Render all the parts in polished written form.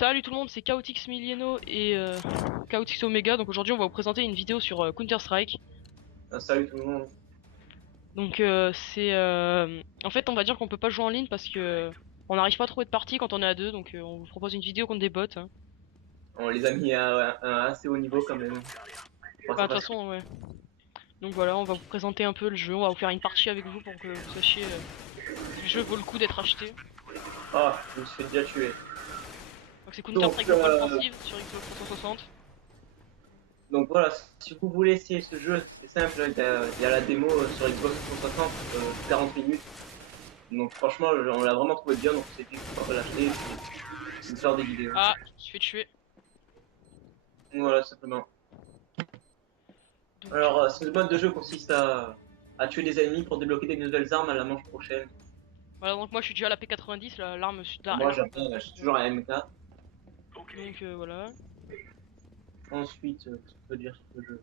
Salut tout le monde, c'est Chaotix Milieno et Chaotix Omega. Donc aujourd'hui on va vous présenter une vidéo sur Counter-Strike. Salut tout le monde. Donc en fait on va dire qu'on peut pas jouer en ligne parce que on n'arrive pas à trouver de partie quand on est à deux. Donc on vous propose une vidéo contre des bots, hein. On les a mis à un assez haut niveau quand même. Enfin de toute façon ouais. Donc voilà, on va vous présenter un peu le jeu, on va vous faire une partie avec vous pour que vous sachiez si le jeu vaut le coup d'être acheté. Ah, je me suis fait déjà tuer. Donc c'est Counter-Strike Global Offensive sur Xbox 360. Donc voilà, si vous voulez essayer ce jeu, c'est simple, il y a la démo sur Xbox 360, 40 minutes. Donc franchement, on l'a vraiment trouvé bien, donc on s'est dit pourquoi pas l'acheter, c'est une sorte des vidéos. Ah, je me suis fait tuer. Donc voilà, simplement. Donc, Alors, ce mode de jeu consiste à tuer des ennemis pour débloquer des nouvelles armes à la manche prochaine. voilà, donc moi je suis déjà à la P90, l'arme Moi, j'ai toujours un MK. Donc voilà. Ensuite, qu'est-ce qu'on peut dire sur ce jeu?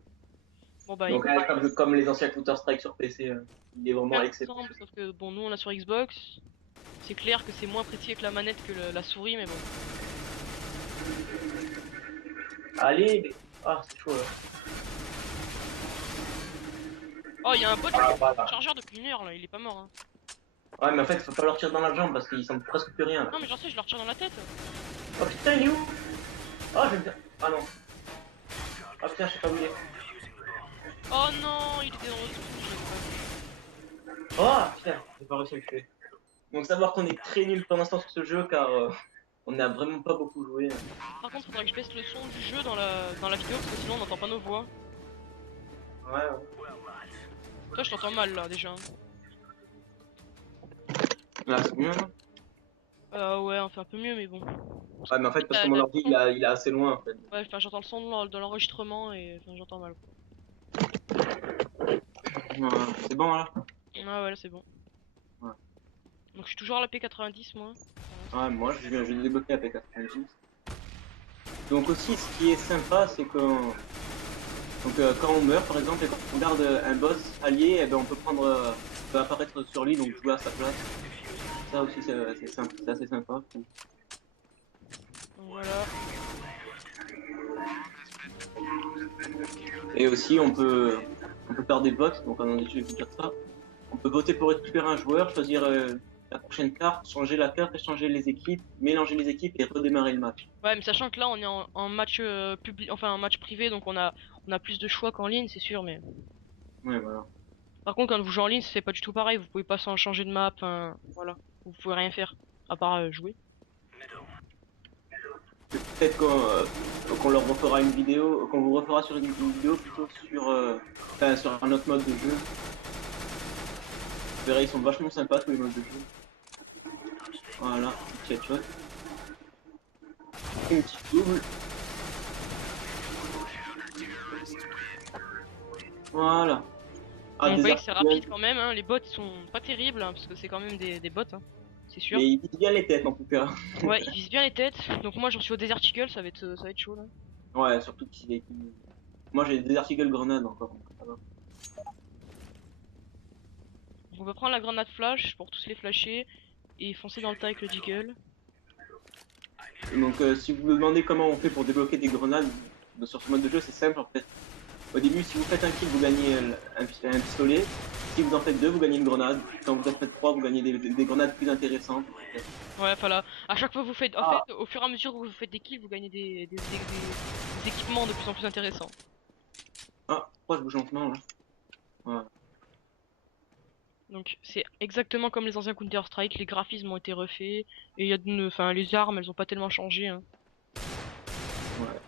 Bon bah Donc, comme les anciens Counter-Strike sur PC, il est vraiment excellent. ensemble, sauf que bon, nous on l'a sur Xbox. C'est clair que c'est moins précis avec la manette que la souris, mais bon. Allez, mais... Ah, c'est chaud là. Oh, il y a un bot Voilà. chargeur depuis 1 heure là, il est pas mort, hein. Ouais, mais en fait, faut pas leur tirer dans la jambe parce qu'ils sentent presque plus rien. Non, mais j'en sais, je leur tire dans la tête. Oh putain, il est où? Oh, je vais me faire. Ah non. Ah putain, je sais pas où il est. Oh non, il était dans le trou. Oh putain, j'ai pas réussi à le tuer. Donc, savoir qu'on est très nul pour l'instant sur ce jeu car on n'a vraiment pas beaucoup joué. Par contre, faudrait que je baisse le son du jeu dans la vidéo parce que sinon on n'entend pas nos voix. Ouais. Toi, je t'entends mal là déjà. Là, c'est mieux, non? Ouais, on fait un peu mieux, mais bon. Ouais, mais en fait, parce que mon ordi il est assez loin en fait. Ouais, enfin, j'entends le son de l'enregistrement et enfin, j'entends mal. C'est bon là? Ah ouais, là c'est bon. Ouais. Donc je suis toujours à la P90 moi. Ouais, moi je viens de débloquer la P90. Donc aussi, ce qui est sympa, c'est que quand on meurt par exemple et quand on garde un boss allié, eh ben, on peut peut apparaître sur lui, donc jouer à sa place. Ça aussi c'est assez sympa. Donc voilà. Et aussi on peut faire des votes, donc on a je vais vous dire ça. On peut voter pour récupérer un joueur, choisir la prochaine carte, changer la carte, échanger les équipes, mélanger les équipes et redémarrer le match. Ouais, mais sachant que là on est en match public, enfin un match privé, donc on a plus de choix qu'en ligne, c'est sûr, mais. Ouais, voilà. Par contre, quand vous jouez en ligne, c'est pas du tout pareil. Vous pouvez pas sans changer de map, voilà. Vous pouvez rien faire à part jouer. Peut-être qu'on leur refera une vidéo, qu'on vous refera sur une vidéo plutôt sur un autre mode de jeu. Vous verrez, ils sont vachement sympas tous les modes de jeu. Voilà, petit headshot. Une petite double. Voilà. On voit que c'est rapide quand même, hein. Les bots sont pas terribles, hein, parce que c'est quand même des bots, hein. C'est sûr. Mais ils visent bien les têtes en tout cas. Ouais, ils visent bien les têtes. Donc moi j'en suis au Desert Eagle, ça va être chaud là. Ouais, surtout moi j'ai des articles grenades encore. On va prendre la grenade flash pour tous les flasher et foncer dans le tas avec le Deagle. Donc si vous me demandez comment on fait pour débloquer des grenades sur ce mode de jeu, c'est simple en fait. Au début, si vous faites un kill, vous gagnez un pistolet. Si vous en faites 2, vous gagnez une grenade. Quand vous en faites 3, vous gagnez des grenades plus intéressantes. Ouais, voilà. À chaque fois vous faites, en fait, au fur et à mesure que vous faites des kills, vous gagnez des équipements de plus en plus intéressants. Ah, pourquoi je bouge lentement là? Voilà. Donc c'est exactement comme les anciens Counter-Strike, les graphismes ont été refaits et il y a enfin les armes, elles ont pas tellement changé, hein. Ouais.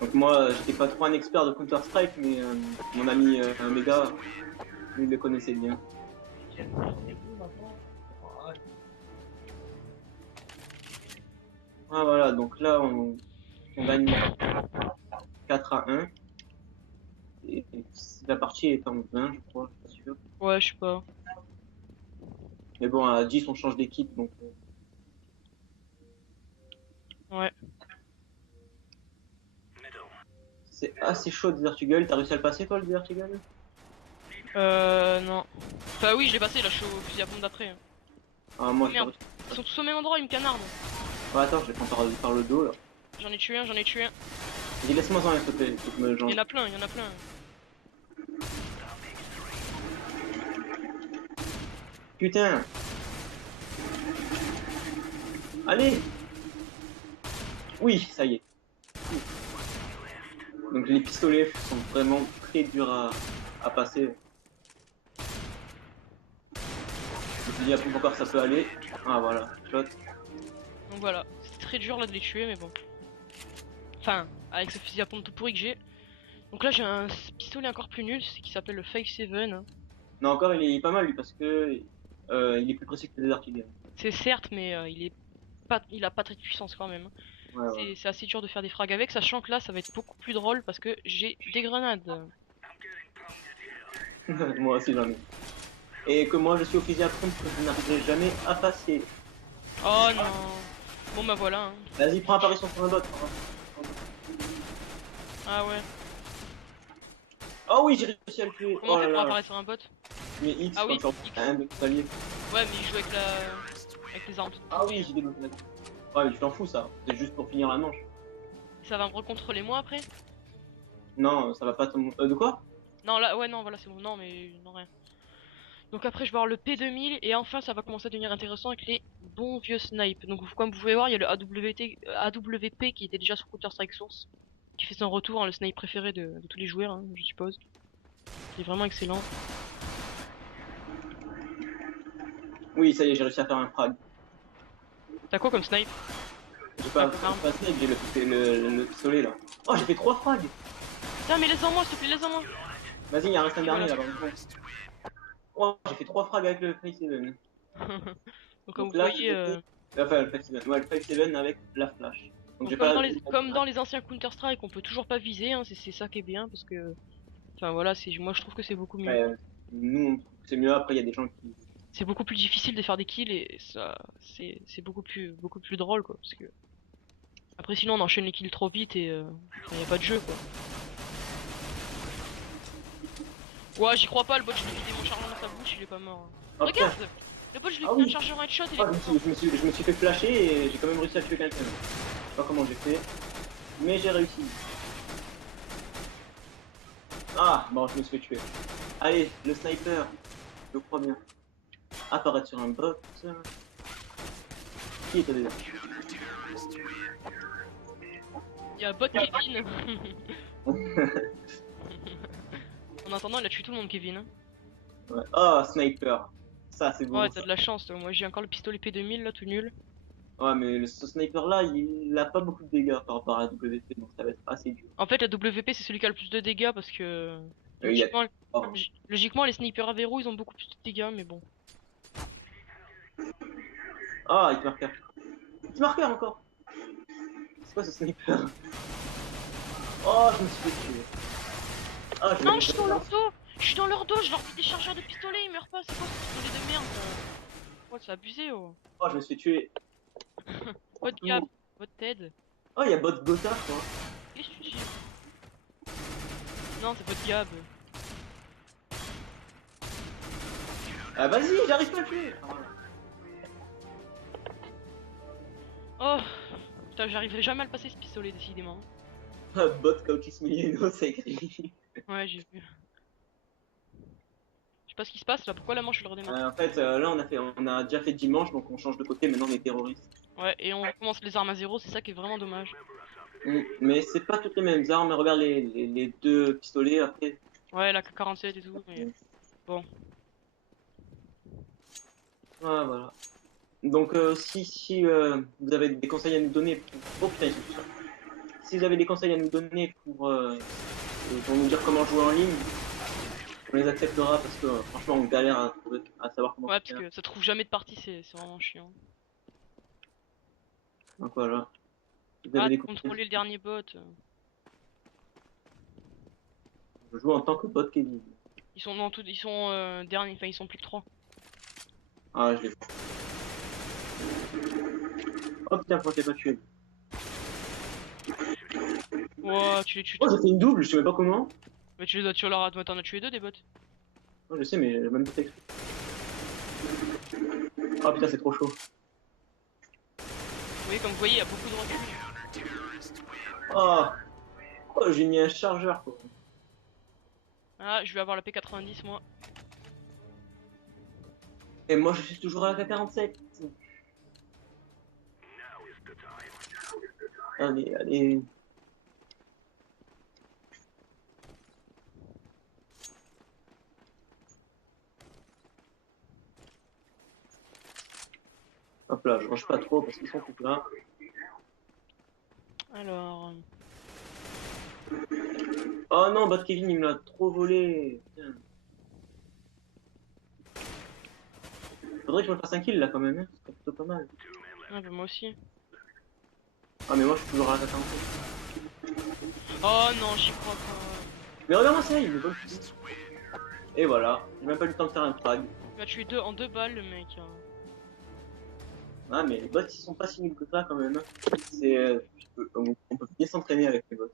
Donc moi, j'étais pas trop un expert de Counter-Strike, mais mon ami Omega, lui, il le connaissait bien. Ah voilà, donc là on gagne 4 à 1. Et la partie est en 20, je crois, je suis pas sûr. Ouais, je sais pas. Mais bon, à 10 on change d'équipe, donc... Ouais. C'est assez chaud le Desert Eagle. T'as réussi à le passer toi le Desert Eagle? Non. Enfin oui, je l'ai passé, là je suis au fusil à pompe d'après, hein. Ah moi Merde. Ils sont tous au même endroit, ils me canardent. Oh, attends, je les prends par le dos là. J'en ai tué un, j'en ai tué un. Vas-y, laisse-moi en s'il te plaît, faut que me Il y en a plein, il y en a plein. Putain. Allez. Oui, ça y est. Donc les pistolets sont vraiment très durs à passer. Je me dis après encore ça peut aller. Ah voilà, shot. Donc voilà, c'est très dur là de les tuer, mais bon. Enfin, avec ce fusil à pompe tout pourri que j'ai. Donc là j'ai un pistolet encore plus nul, c'est qui s'appelle le 5.7. Hein. Non encore il est pas mal lui parce que il est plus précis que les artilleurs. C'est certes, mais il a pas très de puissance quand même. Ouais, ouais. C'est assez dur de faire des frags avec, sachant que là ça va être beaucoup plus drôle parce que j'ai des grenades. Moi aussi j'en ai. Et que moi je suis au fusil à pompe que je n'arriverai jamais à passer. Oh non. Bon bah voilà. Hein. Vas-y prends apparition sur un bot. Ah ouais. Oh oui j'ai réussi à le tuer. Comment on Oh fait là pour là. apparaître sur un bot? Mais X Ah oui, comme ça X. un de palier. Ouais, mais il joue avec avec les armes. Ah oui j'ai débloqué la. Ouais mais je t'en fous ça. C'est juste pour finir la manche. Ça va me recontrôler moi après? Non ça va pas te. De quoi? Non là, ouais non voilà c'est bon, non mais non rien. Donc après je vais avoir le P2000 et enfin ça va commencer à devenir intéressant avec les bons vieux snipes. Donc comme vous pouvez voir il y a le AWP qui était déjà sur Counter Strike Source, qui fait son retour, hein, le snipe préféré de tous les joueurs hein, je suppose. Il est vraiment excellent. Oui ça y est j'ai réussi à faire un frag. T'as quoi comme snipe? J'ai Ah, pas, comme arme. pas snake, j'ai le pistolet là. Oh j'ai fait 3 frags. Putain mais laisse-en moi s'il te plaît, laisse-en moi. Vas-y il en reste un dernier Voilà. là-bas. Oh j'ai fait 3 frags avec le Face 7. Donc comme Donc vous là voyez, enfin le Face 7. Ouais le Face 7 avec la flash. Donc j'ai comme pas. comme dans les anciens Counter Strike on peut toujours pas viser, hein, c'est ça qui est bien parce que, enfin voilà, moi je trouve que c'est beaucoup mieux. Ouais, nous on trouve que c'est mieux après il y a des gens qui. C'est beaucoup plus difficile de faire des kills et ça c'est beaucoup plus drôle quoi parce que après sinon on enchaîne les kills trop vite et y a pas de jeu quoi. Ouais j'y crois pas, le bot je lui ai vidé mon chargeur dans sa bouche, il est pas mort. Hein. Oh, putain. Regarde, le bot je lui ai Ah vidé un oui. chargeur headshot, il est Oh, pas mort. je me suis fait flasher et j'ai quand même réussi à tuer quelqu'un. Je sais pas comment j'ai fait. Mais j'ai réussi. Ah bon je me suis fait tuer. Allez le sniper. Je crois bien. Apparaître sur un bot. Qui était déjà? Y a bot Kevin. En attendant il a tué tout le monde Kevin. Hein. Ouais. Oh sniper. Ça c'est bon. Ouais t'as de la chance toi, moi j'ai encore le pistolet P2000 là tout nul. Ouais, mais ce sniper-là, il a pas beaucoup de dégâts par rapport à WP, donc ça va être assez dur. En fait la WP c'est celui qui a le plus de dégâts parce que Il y a... logiquement, Oh. logiquement les snipers à verrou ils ont beaucoup plus de dégâts mais bon. Ah, il te marqueur. Il te marqueur encore. C'est quoi ce sniper? Oh, je me suis fait tuer. Ah, Non, je suis dans leur dos! Je suis dans leur dos, je leur mets des chargeurs de pistolet, ils meurent pas, c'est quoi ce pistolet de merde? Oh, c'est abusé, oh! Oh, je me suis fait tuer. Votre Gab, votre Ted. Oh, il y a bot Gotha, quoi. Qu'est-ce que tu dis? Non, c'est votre Gab. Ah, vas-y, j'arrive pas à le tuer. Oh! Putain, j'arriverai jamais à le passer ce pistolet, décidément. Ah, bot Cauchis Milieno, c'est écrit. Ouais, j'ai vu. Je sais pas ce qui se passe là, pourquoi la manche elle redémarre? En fait, là, on a déjà fait dimanche, donc on change de côté. Maintenant, on est terroristes. Ouais, et on recommence les armes à zéro, c'est ça qui est vraiment dommage. Mais c'est pas toutes les mêmes armes. Regarde les deux pistolets après. Ouais, la K47 et tout, mais bon. Ah, voilà. Donc, si vous avez des conseils à nous donner pour... Oh putain, ils sont tous là. Si vous avez des conseils à nous donner pour nous dire comment jouer en ligne, on les acceptera parce que franchement, on galère à savoir comment Ouais, parce faire. que ça trouve jamais de partie, c'est vraiment chiant. Donc voilà. Si vous Ah, avez des contrôler conseils, le dernier bot. je joue en tant que bot Kevin. Ils sont dans tout, ils sont derniers, enfin ils sont plus que 3. Ah, je l'ai. Oh putain, pourquoi t'es pas tué? Ouah, tu les tues Oh, tous. j'ai fait une double, je sais même pas comment. Mais tu les as tués, alors t'en as tué 2 des bots. Oh, je sais, mais j'ai même pas fait exprès. Oh putain, c'est trop chaud. Oui, comme vous voyez, il y a beaucoup de recul. Oh, oh j'ai mis un chargeur quoi. Ah, je vais avoir la P90 moi. Et moi je suis toujours à la K47. Allez, allez. Hop là, je range pas trop parce qu'ils sont tous là. Alors... Oh non, Bad Kevin il me l'a trop volé. Putain. Faudrait que je me fasse un kill là quand même, hein. Ce serait plutôt pas mal. Ah bah moi aussi. Ah mais moi je suis toujours à la K47. Oh non, j'y crois pas. Mais regarde-moi ça, il me vole tout. Et voilà, j'ai même pas eu le temps de faire un frag. Il m'a tué en 2 balles le mec. Hein. Ah mais les bots ils sont pas si nuls que ça quand même. Hein. C'est, on peut bien s'entraîner avec les bots.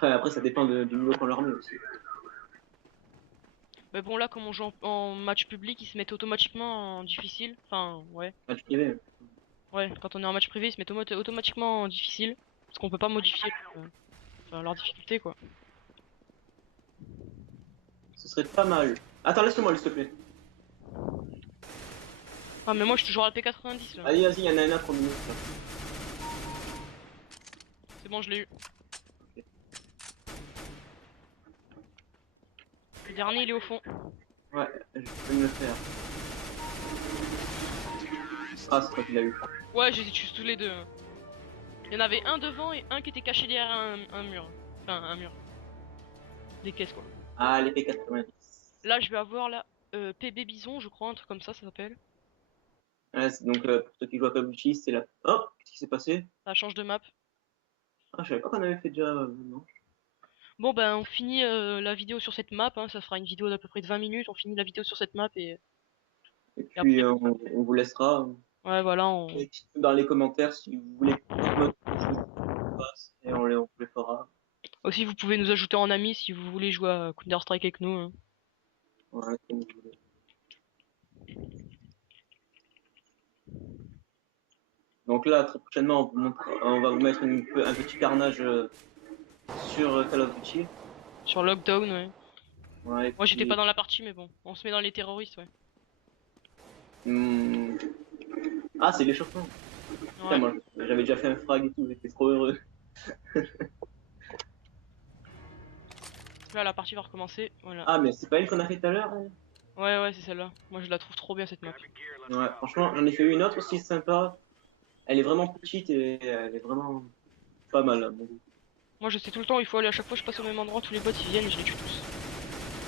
Après ça dépend du niveau qu'on leur met aussi. Mais bon là, comme on joue en match public, ils se mettent automatiquement en difficile. Enfin, ouais. Match privé. Ouais, quand on est en match privé, ils se mettent automatiquement en difficile. Parce qu'on peut pas modifier enfin, leur difficulté quoi. Ce serait pas mal. Attends, laisse-moi s'il te plaît. Ah mais moi je suis toujours à la P90 là. Allez, vas-y, il y en a un autre au milieu. C'est bon, je l'ai eu. Le dernier il est au fond. Ouais, je peux me le faire. Ah, c'est toi qui l'as eu. Ouais, j'ai tué tous les deux. Hein. Il y en avait un devant et un qui était caché derrière un mur. Enfin, un mur. Des caisses quoi. Ah, les P90. Là, je vais avoir la PB Bison, je crois, un truc comme ça s'appelle. Ouais, donc pour ceux qui jouent à Call of Duty, c'est là. Oh, qu'est-ce qui s'est passé? Ça change de map. Ah, je savais pas qu'on avait fait déjà. Non. Bon, ben, on finit la vidéo sur cette map. Hein. Ça fera une vidéo d'à peu près de 20 minutes. On finit la vidéo sur cette map Et et puis après. on vous laissera. Ouais, voilà. Et dites-nous dans les commentaires si vous voulez quel mode de jeu qu'on fasse et on vous les fera. Aussi, vous pouvez nous ajouter en ami si vous voulez jouer à Counter-Strike avec nous. Hein. Ouais, comme vous voulez. Donc là, très prochainement, on va vous mettre un petit carnage sur Call of Duty. Sur Lockdown, ouais. Ouais, et Moi, j'étais pas puis, dans la partie, mais bon. On se met dans les terroristes, ouais. hmm, ah, c'est l'échauffement. Putain, Ouais. moi, j'avais déjà fait un frag et tout, j'étais trop heureux. Là, la partie va recommencer. Voilà. Ah, mais c'est pas elle qu'on a fait tout à l'heure hein. Ouais, ouais, c'est celle-là. Moi, je la trouve trop bien cette map. Ouais, franchement, j'en ai fait une autre aussi sympa. Elle est vraiment petite et elle est vraiment pas mal à mon goût. Moi, je sais tout le temps où il faut aller. À chaque fois, je passe au même endroit. Tous les bots ils viennent et je les tue tous.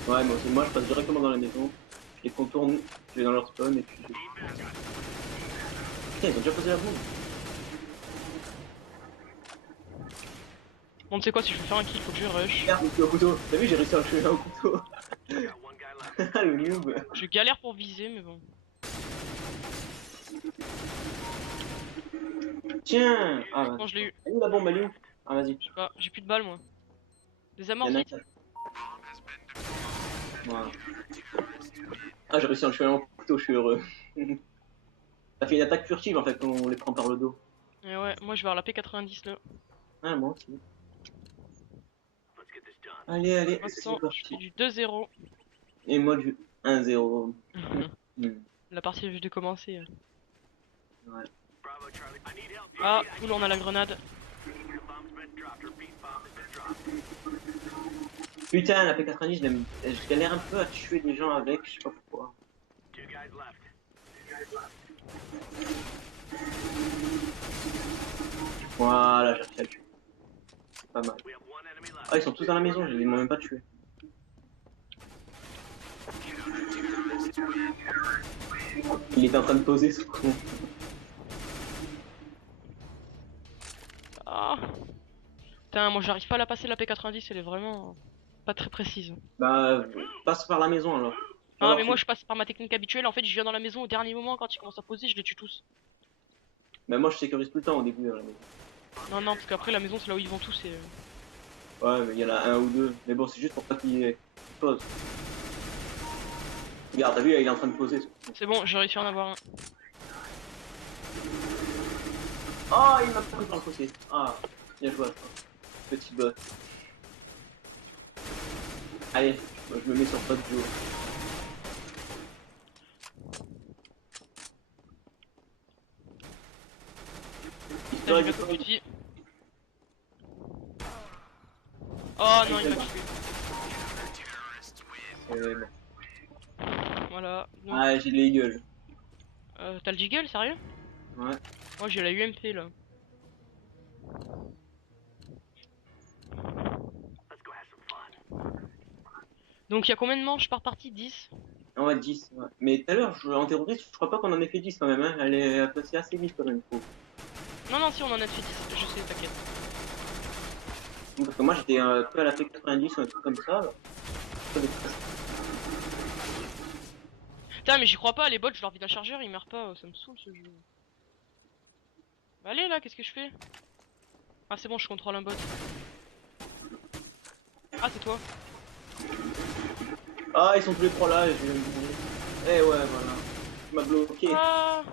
Ouais, moi je passe directement dans la maison, je les contourne, je vais dans leur spawn et puis je... Putain, ils ont déjà posé la bombe. Bon, tu sais quoi, si je veux faire un kill, faut que je rush. Merde, je suis au couteau. T'as vu, j'ai réussi à le tuer au couteau. Le noob. Je galère pour viser, mais bon. Tiens. Ah, Bon, je l'ai eu. elle est où la bombe, elle est où? Ah, vas-y. Je sais pas, j'ai plus de balles, moi. Des Il y en a amorces un vite. Voilà. Ah, j'ai réussi à le tuer au couteau, je suis heureux. Ça fait une attaque furtive en fait quand on les prend par le dos. Et ouais, moi je vais avoir la P90 là. Ah, moi aussi. Allez, allez, c'est Vincent, je fais parti. du 2-0. Et moi du 1-0. La partie vient de commencer. Ouais. Ah, cool, on a la grenade. Putain, la P90, je galère un peu à tuer des gens avec, je sais pas pourquoi. Voilà, j'ai réussi à le tuer. C'est pas mal. Ah, ils sont tous dans la maison, ils m'ont même pas tué. Il était en train de poser ce con. Ah. Putain, moi j'arrive pas à la passer la P90, elle est vraiment pas très précise. Bah, passe par la maison alors. Ah, mais moi je passe par ma technique habituelle, en fait je viens dans la maison au dernier moment quand ils commencent à poser, je les tue tous. Bah, moi je sécurise tout le temps au début. Là. Non, non, parce qu'après la maison c'est là où ils vont tous et. Ouais, mais il y en a un ou deux. Mais bon, c'est juste pour pas qu'il pose. Regarde, t'as vu, il est en train de poser. C'est bon, j'ai réussi à en avoir un. Oh, il m'a pris par le côté. Ah, bien joué à toi. Petit bot. Allez, je me mets sur pote duo. Putain, j'ai bien compris de vie. Oh non, il m'a tué. Bon. Voilà. Donc, Ah, j'ai de l'eagle. t'as le jiggle, sérieux? Ouais. Moi j'ai la UMP là. Donc il y a combien de manches par partie? 10? On va 10. Ouais. Mais tout à l'heure, en terroriste, je crois pas qu'on en ait fait 10 quand même. Hein. Elle est passée assez vite quand même, je trouve. Non, non, si on en a fait 10, je sais, t'inquiète. Parce que moi j'étais que à la P90 ou un truc comme ça. Là. Putain, mais j'y crois pas, les bots, je leur vide un chargeur, ils meurent pas, ça me saoule ce jeu. Bah, allez là, qu'est-ce que je fais? Ah, c'est bon, je contrôle un bot. Ah, c'est toi. Ah, ils sont tous les trois là. Eh ouais, voilà. Tu m'as bloqué. Ah,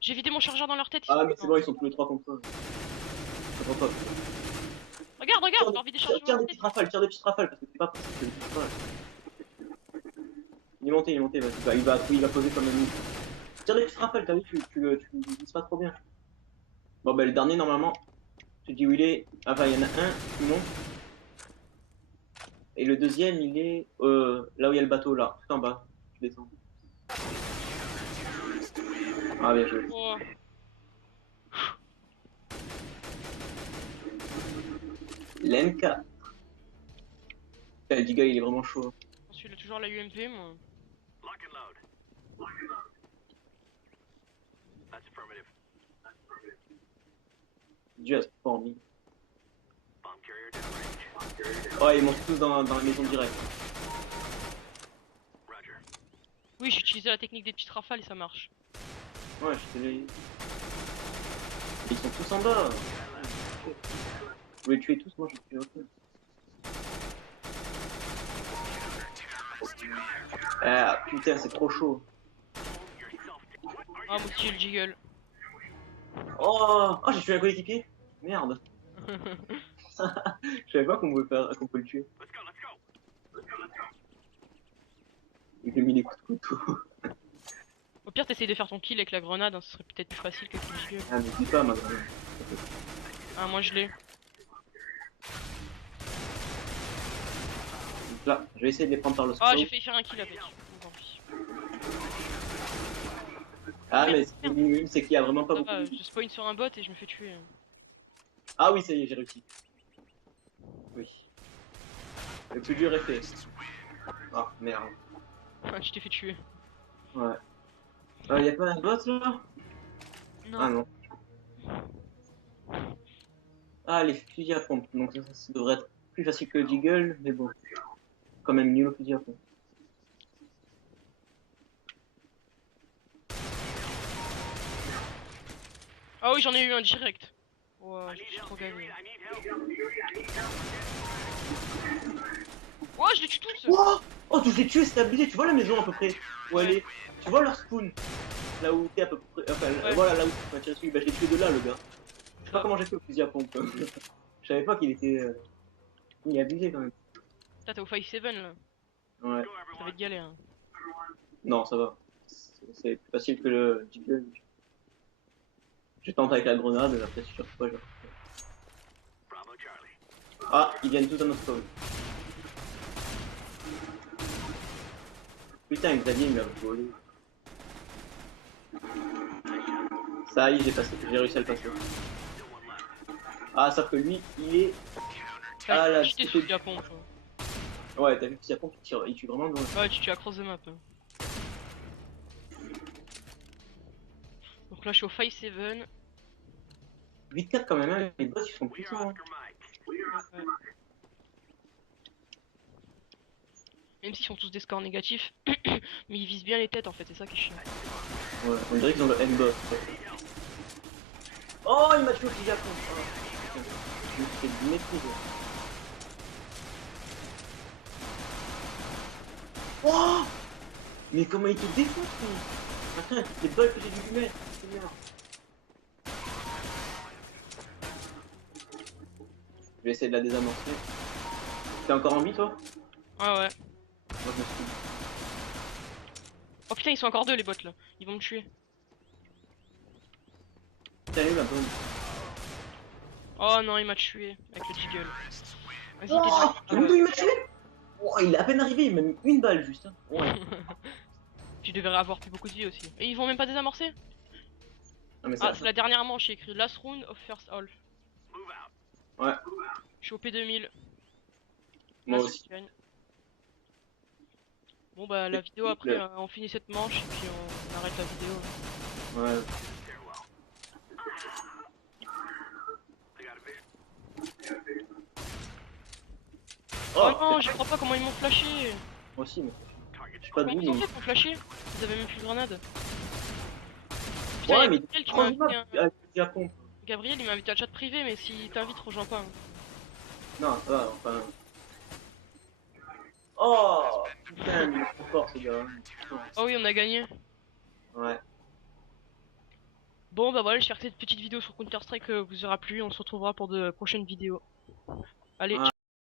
j'ai vidé mon chargeur dans leur tête. Ah, mais c'est bon, ils sont tous les trois contre toi. Je comprends pas. Regarde, regarde, je leur vide des chargeurs dans Tire leur des tête. petites rafales, tire des petites rafales parce que c'est pas possible que des petites rafales. Il est monté, vas-y. Il va poser comme un mini. Tire des petites rafales, t'as vu, tu vises pas trop bien. Bon, bah, le dernier, normalement, tu dis où il est. Enfin, il y en a un qui monte. Et le deuxième, il est là où il y a le bateau, là, tout en bas. Tu descends. Ah, bien joué. Oh. L'MK. Le Diga, il est vraiment chaud. Ensuite, il a toujours la UMP, moi. Just for me. Oh, ils montent tous dans la maison directe. Oui, j'ai utilisé la technique des petites rafales et ça marche. Ouais, je te l'ai. Ils sont tous en bas. Je vais les tuer tous, moi je suis ok. Ah putain, c'est trop chaud. Ah, moi aussi, j'ai le jiggle. Oh, j'ai tué un coéquipier. Merde. Je savais pas qu'on pouvait le tuer. Il lui a mis des coups de couteau. Au pire, t'essayes de faire ton kill avec la grenade, hein, ce serait peut-être plus facile que le jiggle. Ah, mais dis pas ma grenade. Ah, moi je l'ai. Donc là, je vais essayer de les prendre par le scope. Ah, j'ai failli faire un kill avec. Bon, tant pis. Ah, mais c'est qu'il y a vraiment pas Ça beaucoup. va, je spawn sur un bot et je me fais tuer. Ah oui, ça y est, j'ai réussi. Oui. Le plus dur est fait. Ah, merde. Ah, tu t'es fait tuer. Ouais. Y'a pas un bot là? Non. Ah non. Ah, les fusils à pompe. Donc ça devrait être plus facile que le Deagle, mais bon. Quand même nul au fusil à pompe. Ah oui, j'en ai eu un direct. Wow, j'ai trop gagné. Oh, je les tue tous. Wow, oh, tu les tués, c'est abusé. Tu vois la maison à peu près où elle est? Tu vois leur spawn? Là où t'es à peu près. Enfin, Ouais. voilà, là où tu m'as tiré dessus. Bah, je l'ai tué de là, le gars. Je sais pas comment j'ai fait au fusil à pompe. Je savais pas qu'il était. Il est abusé quand même. Putain, t'es au 5-7 là. Ouais. Ça va être galère. Hein. Non, ça va. C'est plus facile que le Deagle. Je tente avec la grenade, après si je retrouve pas, je retrouve pas. Ah, ils viennent tous à notre spawn. Putain, Xavier il m'a volé. Ça y est, j'ai réussi à le passer. Ah, sauf que lui, il est. Ah là, je t'ai sous la pompe. Ouais, t'as vu que pompe, il tue vraiment loin. Ouais, tu across the map. Hein. Donc là, je suis au 5-7. 8-4 quand même, hein. Les boss ils sont puissants. Hein. Ouais. Même s'ils font tous des scores négatifs, mais ils visent bien les têtes en fait, c'est ça qui est chiant. Ouais, on dirait qu'ils ont le M-boss. Oh, il m'a tué au fusil à pompe. Oh, je me suis fait maîtriser. Oh, mais comment il te défonce lui. Attends, les balles que j'ai dû lui mettre, c'est bien. vais essayer de la désamorcer. T'es encore en vie, toi? Ouais, ouais. Moi, je me suis... Oh putain, ils sont encore deux les bots là. Ils vont me tuer. T'as eu la bombe? Oh non, il m'a tué avec le jiggle. Vas-y, Oh, t'es il m'a tué. Oh, il est à peine arrivé, il m'a mis une balle juste. Hein. Ouais. Tu devrais avoir plus beaucoup de vie aussi. Et ils vont même pas désamorcer? Non, mais Ah, c'est la dernière manche, j'ai écrit Last round of first half. Ouais, Je suis au P2000. moi Vas-y, aussi. tu gagnes. Bon bah la vidéo après, on finit cette manche et puis on arrête la vidéo. Ouais. Oh non, j'y crois pas comment ils m'ont flashé. Moi aussi, mais... Je sais pas Comment d'où, ils ont mais... fait pour flasher? Ils avaient même plus de grenade. Putain, Ouais, y'a mais... Gabriel qui m'a Prends une invité balle avec le Japon. Gabriel il m'a invité à chat privé, mais s'il t'invite, rejoins pas. Hein. Non, ça va, enfin... Oh putain, mais il est trop fort, ce gars. Oh oui, on a gagné. Ouais. Bon bah voilà, j'espère que cette petite vidéo sur Counter Strike vous aura plu. On se retrouvera pour de prochaines vidéos. Allez, Ouais.